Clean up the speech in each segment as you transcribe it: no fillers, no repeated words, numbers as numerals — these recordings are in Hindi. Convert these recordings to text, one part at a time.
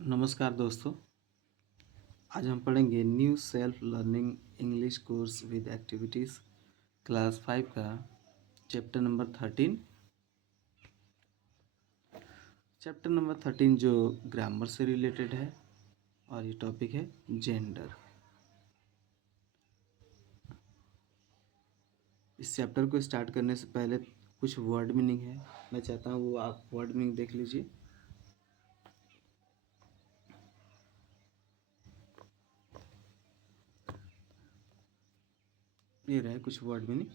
नमस्कार दोस्तों। आज हम पढ़ेंगे new self learning English course with activities class 5 का चैप्टर नंबर 13। चैप्टर नंबर 13 जो ग्रामर से रिलेटेड है और ये टॉपिक है जेंडर। इस चैप्टर को स्टार्ट करने से पहले कुछ वर्ड मीनिंग है, मैं चाहता हूँ वो आप वर्ड मीनिंग देख लीजिए। ये रहे कुछ वर्ड मीनिंग।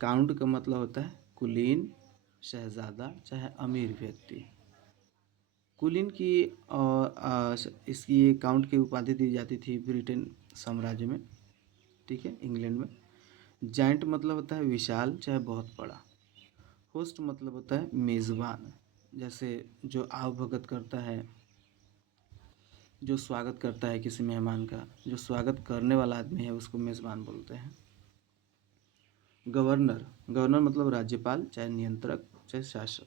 काउंट का मतलब होता है कुलीन, शहजादा, चाहे अमीर व्यक्ति। कुलीन की इसकी काउंट की उपाधि दी जाती थी ब्रिटेन साम्राज्य में, ठीक है, इंग्लैंड में। जाइंट मतलब होता है विशाल, चाहे बहुत बड़ा। होस्ट मतलब होता है मेज़बान, जैसे जो आवभगत करता है, जो स्वागत करता है किसी मेहमान का, जो स्वागत करने वाला आदमी है उसको मेज़बान बोलते हैं। गवर्नर, गवर्नर मतलब राज्यपाल, चाहे नियंत्रक, चाहे शासक।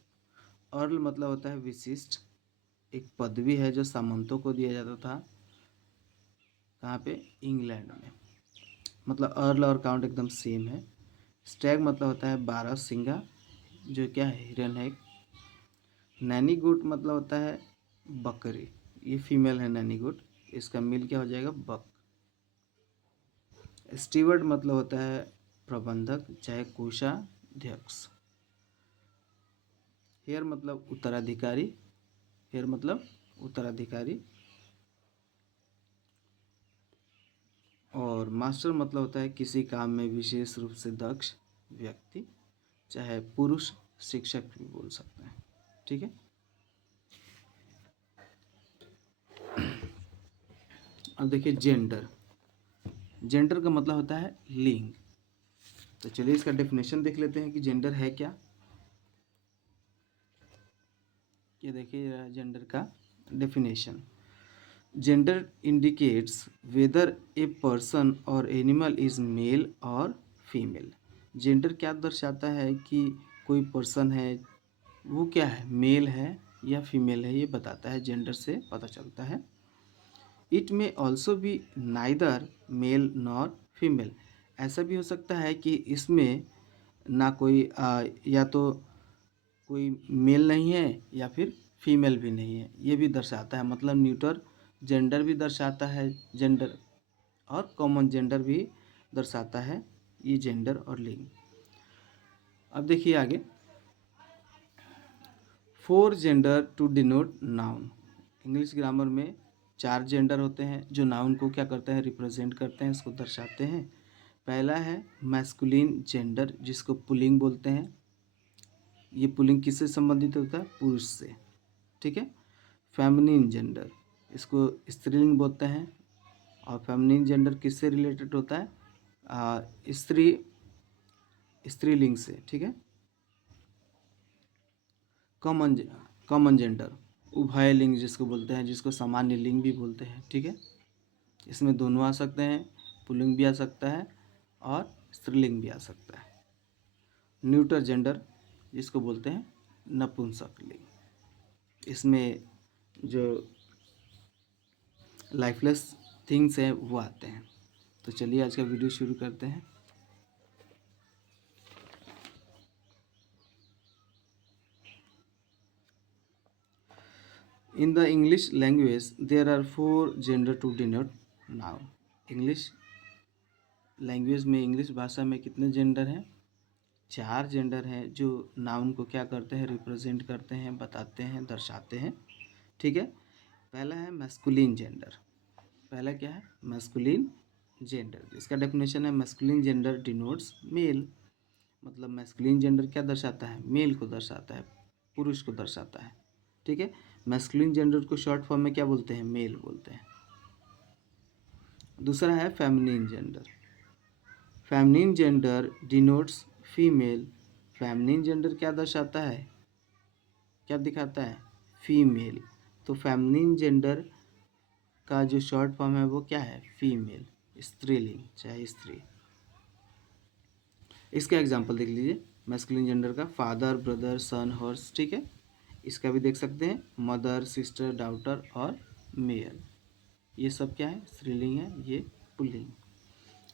अर्ल मतलब होता है विशिष्ट, एक पदवी है जो सामंतों को दिया जाता था। कहाँ पे? इंग्लैंड में। मतलब अर्ल और काउंट एकदम सेम है। स्टैग मतलब होता है 12 सिंगा, जो क्या है? हिरन है। नैनी गोट मतलब होता है बकरी, ये फीमेल है नैनी गोट, इसका मेल क्या हो जाएगा? बक। स्टीवर्ड मतलब होता है प्रबंधक, चाहे कोषाध्यक्ष। हेयर मतलब उत्तराधिकारी, हेयर मतलब उत्तराधिकारी। और मास्टर मतलब होता है किसी काम में विशेष रूप से दक्ष व्यक्ति, चाहे पुरुष शिक्षक भी बोल सकते हैं, ठीक है। अब देखिए जेंडर, जेंडर का मतलब होता है लिंग। तो चलिए इसका डेफिनेशन देख लेते हैं कि जेंडर है क्या। ये देखिए जेंडर का definition. Gender indicates whether a person और एनिमल इज मेल और फीमेल। जेंडर क्या दर्शाता है कि कोई पर्सन है वो क्या है, मेल है या फीमेल है, ये बताता है, जेंडर से पता चलता है। इट में ऑल्सो भी नाइदर मेल नॉर फीमेल। ऐसा भी हो सकता है कि इसमें ना कोई या तो कोई मेल नहीं है या फिर फीमेल भी नहीं है, ये भी दर्शाता है। मतलब न्यूटर जेंडर भी दर्शाता है, जेंडर और कॉमन जेंडर भी दर्शाता है, ये जेंडर और लिंग। अब देखिए आगे, four gender to denote noun. English grammar में 4 जेंडर होते हैं जो नाउन को क्या करते हैं? रिप्रेजेंट करते हैं, इसको दर्शाते हैं। पहला है मैस्कुलिन जेंडर, जिसको पुल्लिंग बोलते हैं। ये पुल्लिंग किससे संबंधित होता है? पुरुष से, ठीक है। फेमिनिन जेंडर, इसको स्त्रीलिंग बोलते हैं। और फेमिनिन जेंडर किससे रिलेटेड होता है? स्त्रीलिंग से, ठीक है। कॉमन कॉमन जेंडर उभय लिंग जिसको बोलते हैं, जिसको सामान्य लिंग भी बोलते हैं, ठीक है। इसमें दोनों आ सकते हैं, पुल्लिंग भी आ सकता है और स्त्रीलिंग भी आ सकता है। न्यूटर जेंडर जिसको बोलते हैं नपुंसक लिंग, इसमें जो लाइफलेस थिंग्स हैं वो आते हैं। तो चलिए आज का वीडियो शुरू करते हैं। In the English language there are 4 gender to denote noun. English language में, इंग्लिश भाषा में कितने जेंडर हैं? 4 जेंडर हैं जो नाउन को क्या करते हैं? रिप्रेजेंट करते हैं, बताते हैं, दर्शाते हैं, ठीक है। पहला है मैस्कुलिन जेंडर। पहला क्या है? Masculine gender. इसका डेफिनेशन है मैस्कुलिन जेंडर डिनोट्स मेल। मतलब मैस्कुलिन जेंडर क्या दर्शाता है? मेल को दर्शाता है, पुरुष को दर्शाता है, ठीक है। मैस्कुलिन जेंडर को शॉर्ट फॉर्म में क्या बोलते हैं? मेल बोलते हैं। दूसरा है feminine gender. Feminine gender denotes female. Feminine gender क्या दर्शाता है? क्या दिखाता है? फीमेल। तो फेमिनिन जेंडर का जो शॉर्ट फॉर्म है वो क्या है? फीमेल, स्त्रीलिंग, चाहे स्त्री। इसका एग्जांपल देख लीजिए मैस्कुलिन जेंडर का, फादर, ब्रदर, सन, हॉर्स, ठीक है। इसका भी देख सकते हैं मदर, सिस्टर, डॉटर और मेल। ये सब क्या है, स्त्रीलिंग है, ये पुल्लिंग।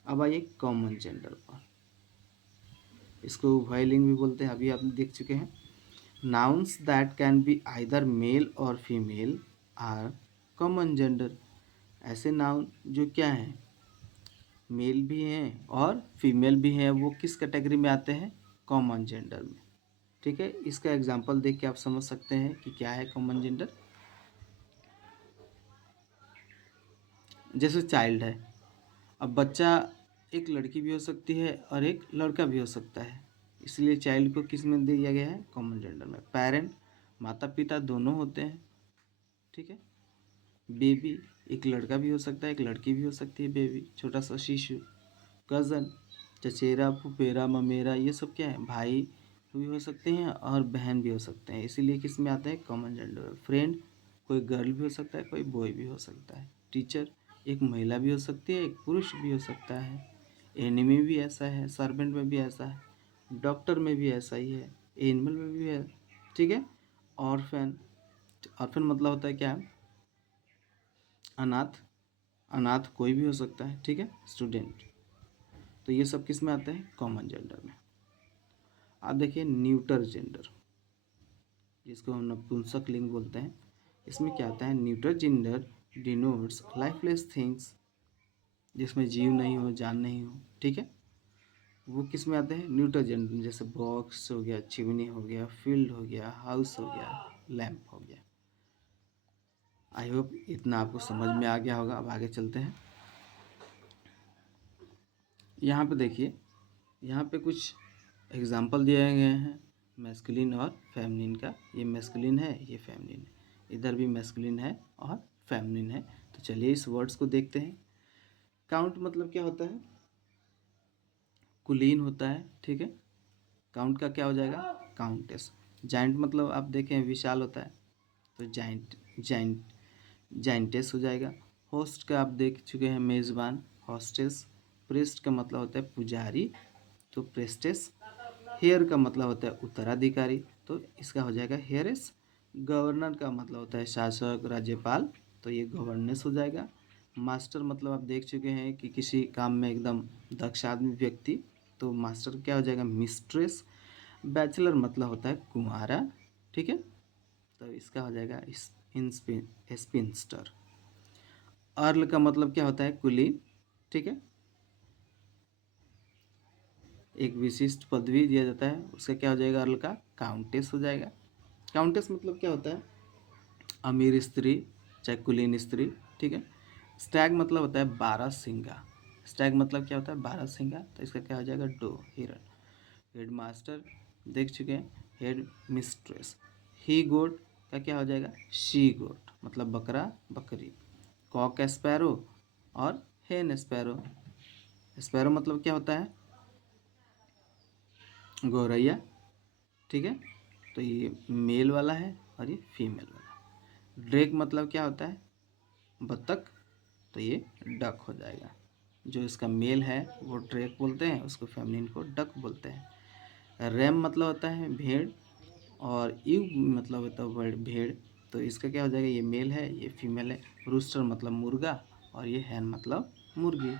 अब आइए कॉमन जेंडर पर, इसको उभयलिंग भी बोलते हैं, अभी आप देख चुके हैं। Nouns that can be either male और फीमेल आर कॉमन जेंडर। ऐसे नाउन जो क्या हैं, मेल भी हैं और फीमेल भी हैं, वो किस कैटेगरी में आते हैं, कॉमन जेंडर में। ठीक है, इसका एग्जांपल देख के आप समझ सकते हैं कि क्या है कॉमन जेंडर। जैसे चाइल्ड है, अब बच्चा एक लड़की भी हो सकती है और एक लड़का भी हो सकता है, इसलिए चाइल्ड को किस में दिया गया है, कॉमन जेंडर में। पेरेंट, माता पिता दोनों होते हैं। ठीक है, बेबी एक लड़का भी हो सकता है, एक लड़की भी हो सकती है, बेबी छोटा सा शिशु। कज़न, चचेरा, फुफेरा, ममेरा, ये सब क्या है, भाई भी हो सकते हैं और बहन भी हो सकते हैं, इसीलिए किस में आते हैं, कॉमन जेंडर। फ्रेंड, कोई गर्ल भी हो सकता है, कोई बॉय भी हो सकता है। टीचर, एक महिला भी हो सकती है, एक पुरुष भी हो सकता है। एनिमी भी ऐसा है, सर्वेंट में भी ऐसा है, डॉक्टर में भी ऐसा ही है, एनिमल में भी है। ठीक है, ऑर्फन, ऑर्फन मतलब होता है क्या, अनाथ, अनाथ कोई भी हो सकता है। ठीक है, स्टूडेंट। तो ये सब किस में आते हैं, कॉमन जेंडर में। आप देखिए न्यूटर जेंडर, जिसको हम नपुंसक लिंग बोलते हैं, इसमें क्या आता है, neuter gender denotes lifeless things, जिसमें जीव नहीं हो, जान नहीं हो। ठीक है, वो किस में आते हैं, न्यूटर जेंडर। जैसे बॉक्स हो गया, चिमनी हो गया, फील्ड हो गया, हाउस हो गया, लैंप हो गया। आई होप इतना आपको समझ में आ गया होगा। अब आगे चलते हैं। यहाँ पे देखिए, यहाँ पे कुछ एग्जाम्पल दिए गए हैं मैस्कुलिन और फेमिनिन का। ये मैस्कुलिन है, ये फेमिनिन है, इधर भी मैस्कुलिन है और फेमिनिन है। तो चलिए इस वर्ड्स को देखते हैं। काउंट मतलब क्या होता है, कुलीन होता है। ठीक है, काउंट का क्या हो जाएगा, काउंटेस। जाइंट मतलब आप देखें विशाल होता है, तो जाइंट, जाइंटेस हो जाएगा। होस्ट का आप देख चुके हैं, मेज़बान, हॉस्टेस। प्रेस्ट का मतलब होता है पुजारी, तो प्रेस्टेस। हेयर का मतलब होता है उत्तराधिकारी, तो इसका हो जाएगा हेयरेस। गवर्नर का मतलब होता है शासक, राज्यपाल, तो ये गवर्नेंस हो जाएगा। मास्टर मतलब आप देख चुके हैं कि किसी काम में एकदम दक्ष आदमी, व्यक्ति, तो मास्टर क्या हो जाएगा, मिस्ट्रेस। बैचलर मतलब होता है कुंवारा। ठीक है, तो इसका हो जाएगा स्पिंस्टर। अर्ल का मतलब क्या होता है, कुलीन। ठीक है, एक विशिष्ट पदवी दिया जाता है, उसका क्या हो जाएगा, अर्ल का काउंटेस हो जाएगा। काउंटेस मतलब क्या होता है, अमीर स्त्री, चाहे कुलीन स्त्री। ठीक है, स्टैग मतलब होता है 12 सिंगा। स्टैग मतलब क्या होता है, 12 सिंगा, तो इसका क्या हो जाएगा, डो, हिरन। हेड मास्टर देख चुके हैं, हेड मिस्ट्रेस। ही गोट का क्या हो जाएगा, शी गोट, मतलब बकरा, बकरी। कॉक स्पैरो और हेन स्पैरो। स्पैरो मतलब क्या होता है, गौरैया। ठीक है, तो ये मेल वाला है और ये फीमेल वाला। ड्रेक मतलब क्या होता है, बत्तख, तो ये डक हो जाएगा। जो इसका मेल है वो ड्रेक बोलते हैं, उसको फेमिनिन को डक बोलते हैं। रैम मतलब होता है भेड़, और यू मतलब होता है वर्ड भेड़, तो इसका क्या हो जाएगा, ये मेल है, ये फीमेल है। रूस्टर मतलब मुर्गा, और ये हैन मतलब मुर्गी।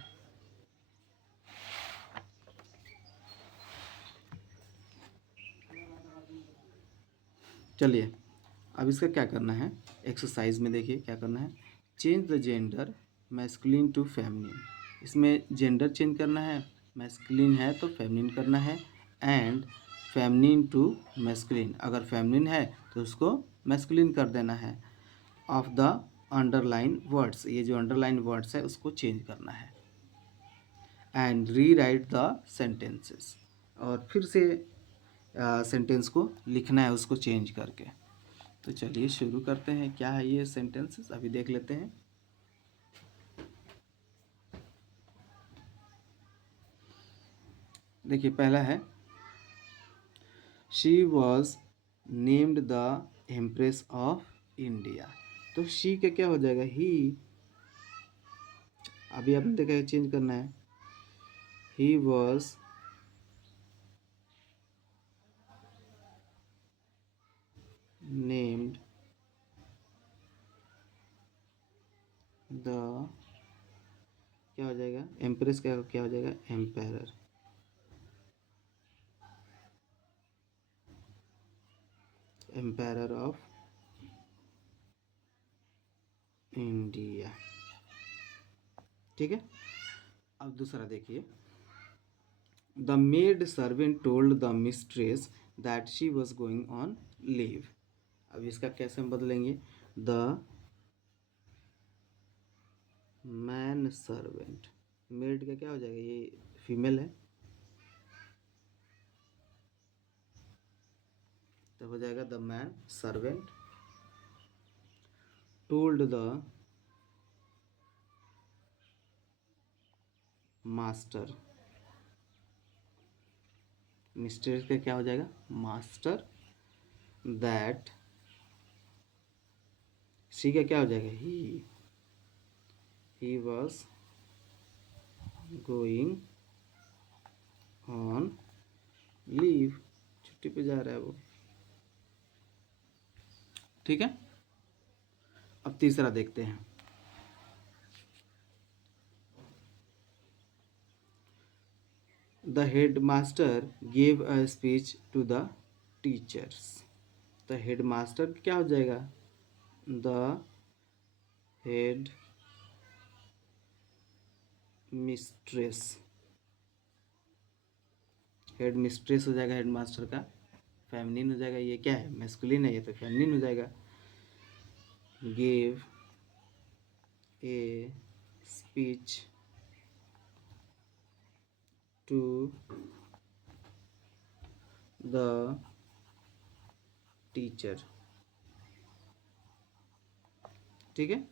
चलिए अब इसका क्या करना है, एक्सरसाइज में देखिए क्या करना है। Change the gender masculine to feminine. इसमें जेंडर चेंज करना है, मैस्कुलिन है तो फेमिनिन करना है, एंड फेमिनिन टू मैस्कुलिन, अगर फेमिनिन है तो उसको मैस्कुलिन कर देना है। ऑफ द अंडरलाइन वर्ड्स, ये जो अंडरलाइन वर्ड्स है उसको चेंज करना है। And re right the sentences, और फिर से सेंटेंस को लिखना है उसको चेंज करके। तो चलिए शुरू करते हैं, क्या है ये सेंटेंसेस अभी देख लेते हैं। देखिए पहला है, she was named the empress of India. तो शी का क्या हो जाएगा, ही। अभी आपने देखा चेंज करना है, ही वॉज नेम्ड द क्या हो जाएगा, एम्प्रेस क्या क्या हो जाएगा, एम्पायर, एम्पायर ऑफ इंडिया। ठीक है। अब दूसरा देखिए, the maid servant told the mistress that she was going on leave. अब इसका कैसे हम बदलेंगे, द मैन सर्वेंट, मेड का क्या हो जाएगा, ये फीमेल है, तो हो जाएगा the man servant told the master, mister का क्या हो जाएगा, मास्टर, दैट सी का क्या हो जाएगा, he was going on leave, छुट्टी पे जा रहा है वो। ठीक है। अब तीसरा देखते हैं, the head master gave a speech to the teachers. The head master क्या हो जाएगा, the head mistress, head mistress हो जाएगा हेड मास्टर का, फेमिनिन हो जाएगा, ये क्या है, मैस्कुलिन है, ये तो फेमिनिन हो जाएगा। Give a speech to the teacher. ठीक है।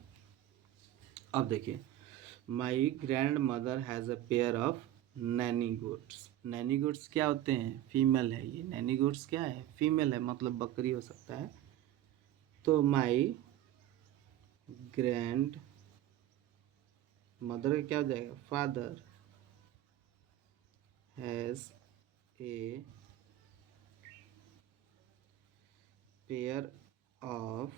अब देखिए, my grandmother has a pair of nanny goats. Nanny goats क्या होते हैं, फीमेल है, ये नैनी गोट्स क्या है, फीमेल है, मतलब बकरी हो सकता है। तो माई ग्रैंड मदर क्या हो जाएगा, father has a pair of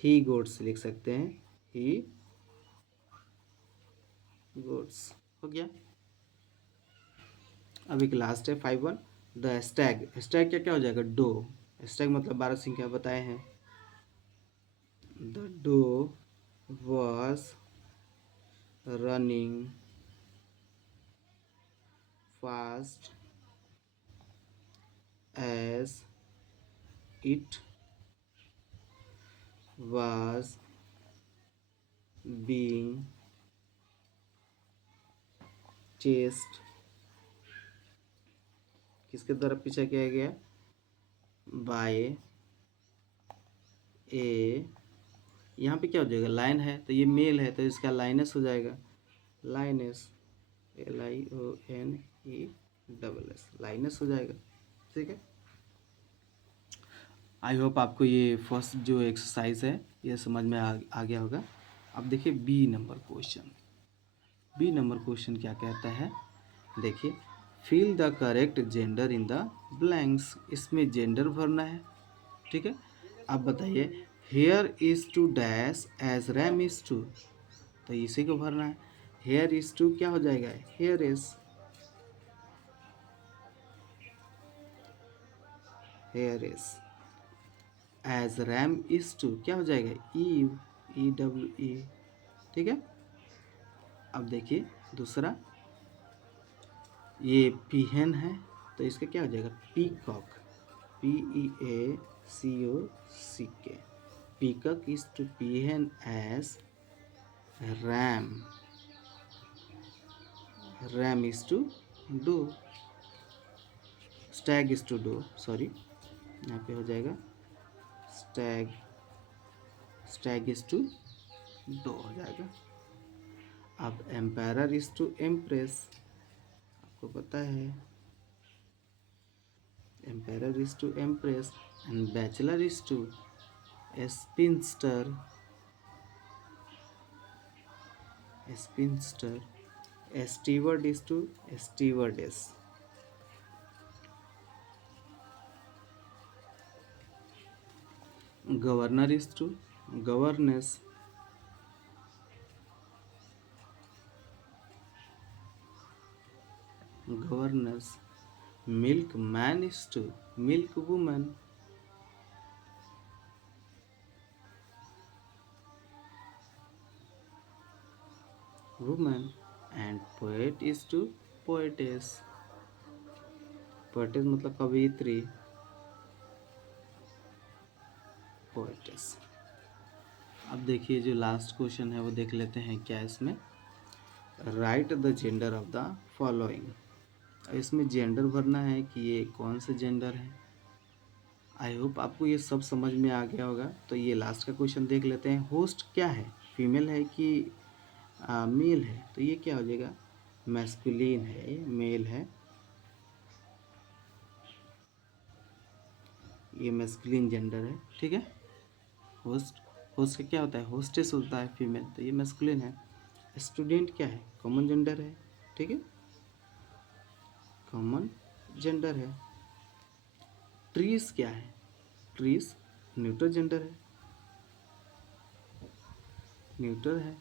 he goats लिख सकते हैं, ही गोट्स हो गया। अब एक लास्ट है 5-1, द स्टैग, स्टैग क्या क्या हो जाएगा, डो, स्टैग मतलब 12 संख्या बताए हैं। The doe was running fast as it was being chased, किसके द्वारा पीछा किया गया, बाय ए, यहाँ पे क्या हो जाएगा, लाइन है तो ये मेल है तो इसका लाइनस हो जाएगा, लाइनस, LIONE लाइनस हो जाएगा। ठीक है। आई होप आपको ये फर्स्ट जो एक्सरसाइज है ये समझ में आ गया होगा। अब देखिए B number question, B number question क्या कहता है, देखिए, fill the correct gender in the blanks, इसमें जेंडर भरना है। ठीक है। आप बताइए, hare is to dash as ram is to, तो इसी को भरना है। हेयर इज़ टू क्या हो जाएगा, hare is, hare is, as ram is to क्या हो जाएगा, EWE। ठीक है। अब देखिए दूसरा, ये पीहन है तो इसका क्या हो जाएगा, peacock, PEACOCK, peacock is to peahen as ram, ram is to doe, stag is to doe, sorry यहाँ पे हो जाएगा stag, stag is to doe हो जाएगा। अब एम्पायर इज टू एम्प्रेस, आपको पता है empire is to empress, and bachelor is to spinster, spinster, steward is to stewardess. Governor is to governess, governess. Milkman is to milk woman. Woman. And poet is to poetess. Poetess मतलब कवियत्री, पोएटेस। अब देखिए जो लास्ट क्वेश्चन है वो देख लेते हैं क्या इसमें। Right the gender of the following. इसमें जेंडर भरना है कि ये कौन से जेंडर है। आई होप आपको ये सब समझ में आ गया होगा। तो ये लास्ट का क्वेश्चन देख लेते हैं। होस्ट क्या है, फीमेल है कि मेल है। तो ये क्या हो जाएगा, मैस्कुलिन है, ये मेल है, ये मैस्कुलिन जेंडर है। ठीक है। होस्ट, होस्ट का क्या होता है, होस्टेस होता है फीमेल, तो ये मैस्कुलिन है। स्टूडेंट क्या है, कॉमन जेंडर है। ठीक है, कॉमन जेंडर है। ट्रीज क्या है, ट्रीज न्यूट्रल जेंडर है, न्यूट्रल है।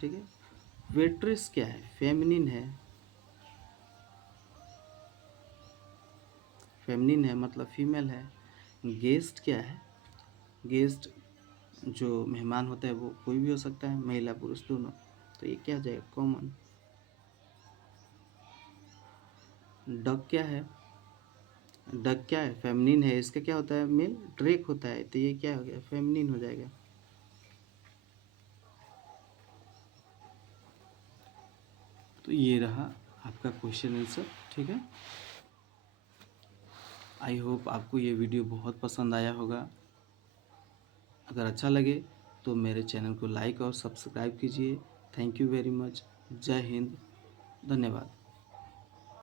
ठीक है। वेट्रेस क्या है, फेमिनिन है, फेमिनिन है मतलब फीमेल है। गेस्ट क्या है, गेस्ट जो मेहमान होता है वो कोई भी हो सकता है, महिला पुरुष दोनों। तो ये क्या हो जाएगा, कॉमन। डक क्या है, डक क्या है, फेमिनिन है, इसका क्या होता है, मेल। ड्रेक होता है, तो ये क्या हो गया, फेमिनिन हो जाएगा। तो ये रहा आपका क्वेश्चन आंसर। ठीक है। आई होप आपको ये वीडियो बहुत पसंद आया होगा। अगर अच्छा लगे तो मेरे चैनल को लाइक और सब्सक्राइब कीजिए। Thank you very much. जय हिंद, धन्यवाद।